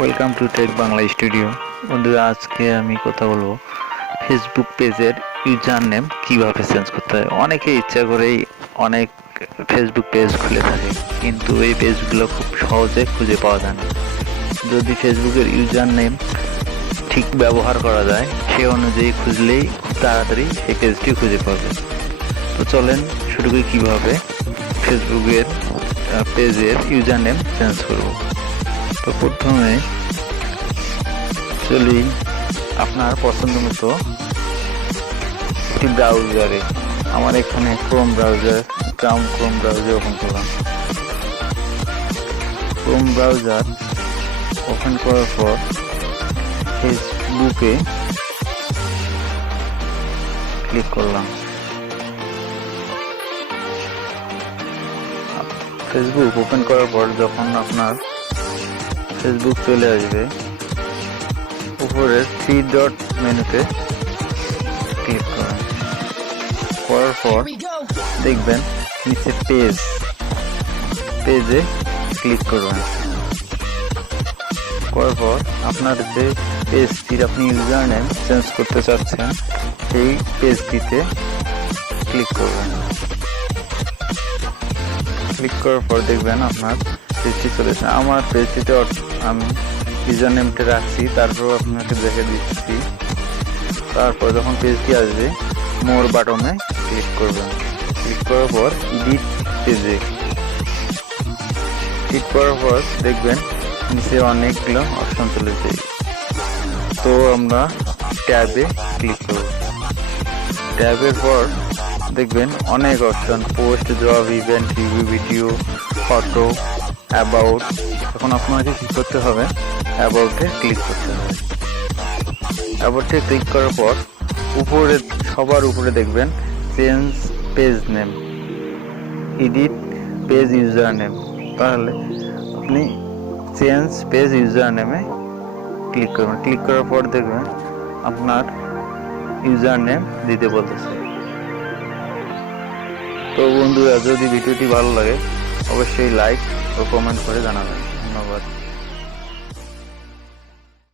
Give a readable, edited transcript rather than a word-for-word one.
Welcome to tech Bangla studio. বন্ধুরা, আজকে আমি কথা বলবো ফেসবুক পেজের ইউজার নেম কীভাবে চেঞ্জ করতে হয়। অনেকে ইচ্ছা করেই অনেক ফেসবুক পেজ খুলে থাকে, কিন্তু এই পেজগুলো খুব সহজে খুঁজে পাওয়া যায় না। যদি ফেসবুকের ইউজার নেম ঠিক ব্যবহার করা যায়, সে অনুযায়ী খুঁজলেই খুব তাড়াতাড়ি সেই পেজটি খুঁজে পাবে। তো চলেন শুরু করি কীভাবে ফেসবুকের পেজের ইউজার নেম চেঞ্জ করব। তো প্রথমে চলি আপনার পছন্দ মতো একটি ব্রাউজারে। আমার এখানে ক্রোম ব্রাউজার ওপেন করলাম। ক্রোম ব্রাউজার ওপেন করার পর ফেসবুকে ক্লিক করলাম। ফেসবুক ওপেন করার পর যখন আপনার ফেসবুক চলে আসবে, উপরের 3 ডট মেনুতে ক্লিক করুন। করার পর দেখবেন নিচে পেজে ক্লিক করবেন। করার পর আপনার যে পেজটির আপনি ইউজার নেম চেঞ্জ করতে চাচ্ছেন, সেই পেজটিতে ক্লিক করবেন। ক্লিক করার পর দেখবেন আপনার পেজটি চলেছে। আমার পেজটিতে আমি ইউজার নেমটা রাখছি, তারপর আপনাকে দেখে দিচ্ছি। তারপর যখন পেজটি আসবে, মোর বাটনে ক্লিক করবেন। ক্লিক করার পর এডিট পেজে ক্লিক করার পর দেখবেন নিচে অনেকগুলো অপশন চলেছে। তো আমরা ট্যাবে ক্লিক করব। ট্যাবের পর দেখবেন অনেক option, post, job, event, review, video, photo, about. এখন আপনাকে কী করতে হবে? অ্যাবাউটে ক্লিক করতে হবে। অ্যাবাউটে ক্লিক করার পর সবার উপরে দেখবেন change page name, edit page user name. তাহলে আপনি চেঞ্জ পেজ ইউজার নেমে ক্লিক করবেন। ক্লিক করার পর দেখবেন আপনার ইউজার নেম দিতে বলতেছে। তো বন্ধুরা, যদি ভিডিওটি ভালো লাগে অবশ্যই লাইক ও কমেন্ট করে জানাবেন। ধন্যবাদ।